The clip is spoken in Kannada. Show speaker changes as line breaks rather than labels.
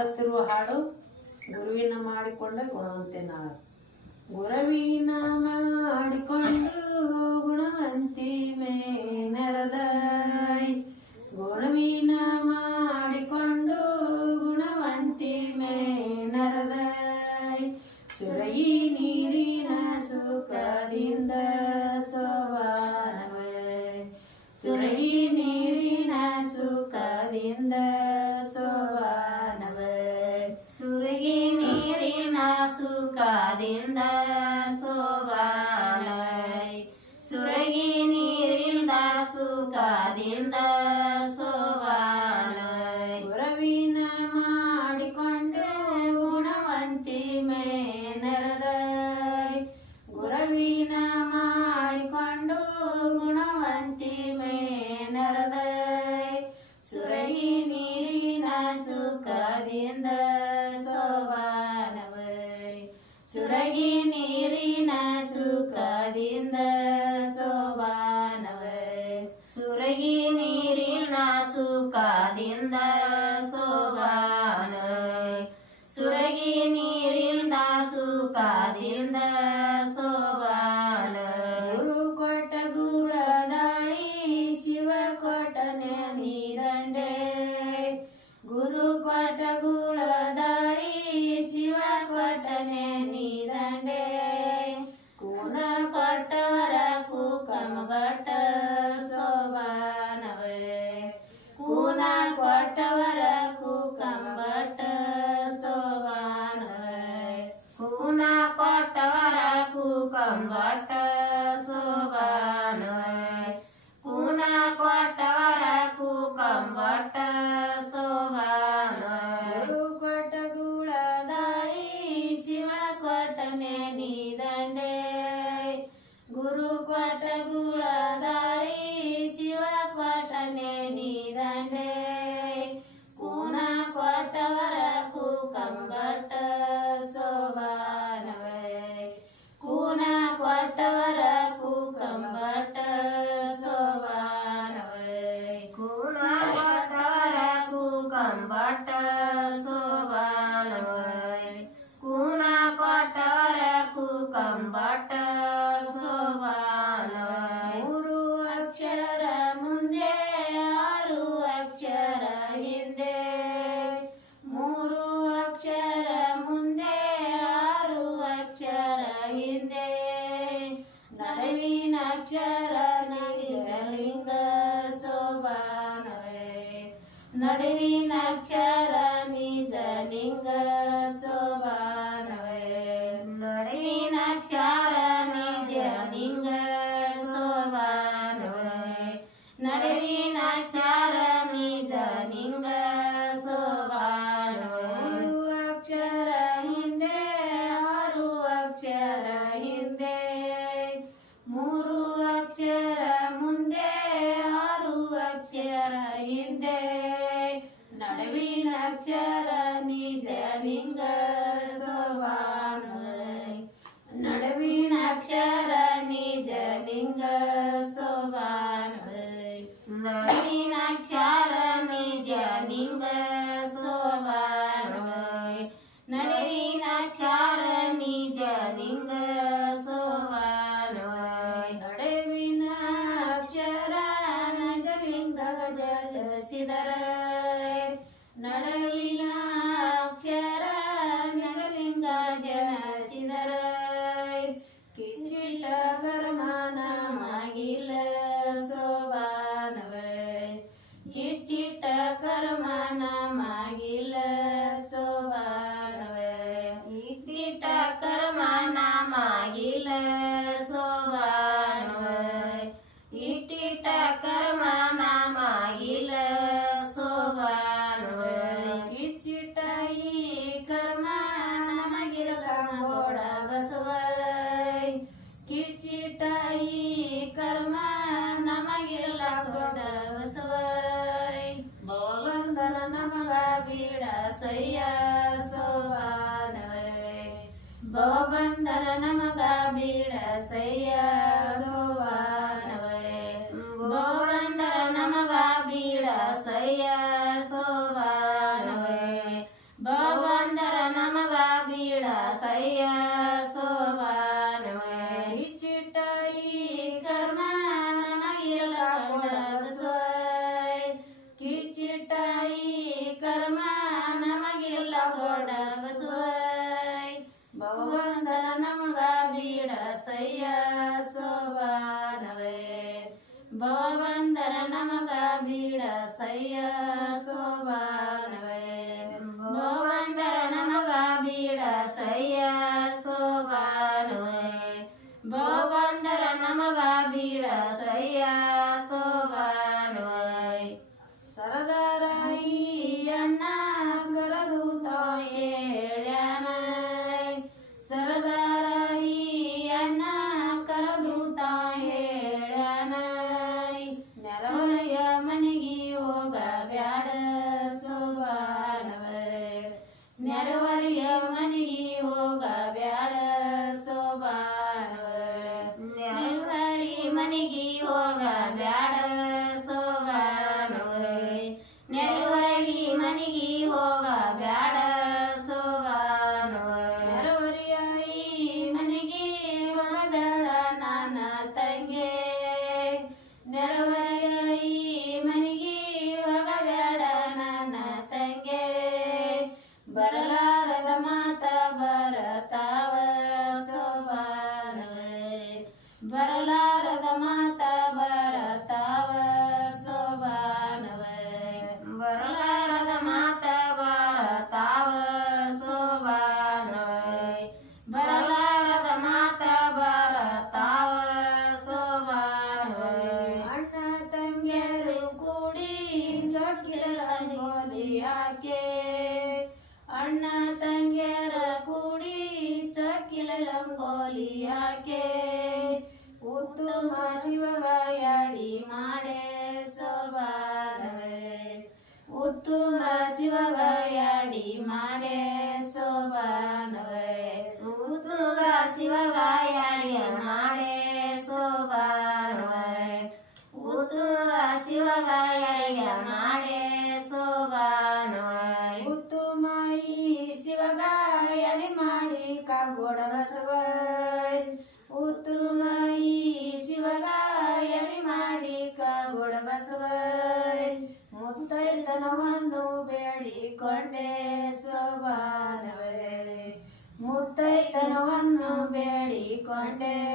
ಹಾಡುತ್ತಿರುವ ಹಾಡು ಗುರುವಿನ ಮಾಡಿಕೊಂಡ ಗುಣವಂತೆ ನಾಸ್ ಗುರುವಿನ ಮಾಡಿಕೊಂಡು ಗುಣವಂತಿ
ಭವಬಂಧರ
ನಮಗ ಬೀಡ ಸಯ್ಯ
ಸೋವಾನವರೇ
ಭವಬಂಧರ ನಮಗ ಬೀಡ ಸಯ್ಯ ಸೋವಾನವರೇ ಭವಬಂಧರ ನಮಗ ಬೀಡ ಸಯ್ಯ aí
ಯಾಕೆ
ಉತ್ತಮ ಶಿವಗಾಯಡಿ ಮಾಡೆ ಸೋಬಾರವೇ ಉತ್ತಮ ಶಿವಗಾಯಡಿ ಮಾಡೆ ಸೋಬಾನವೇ
ಉತ್ತಮ ಶಿವಗಾಯ
で。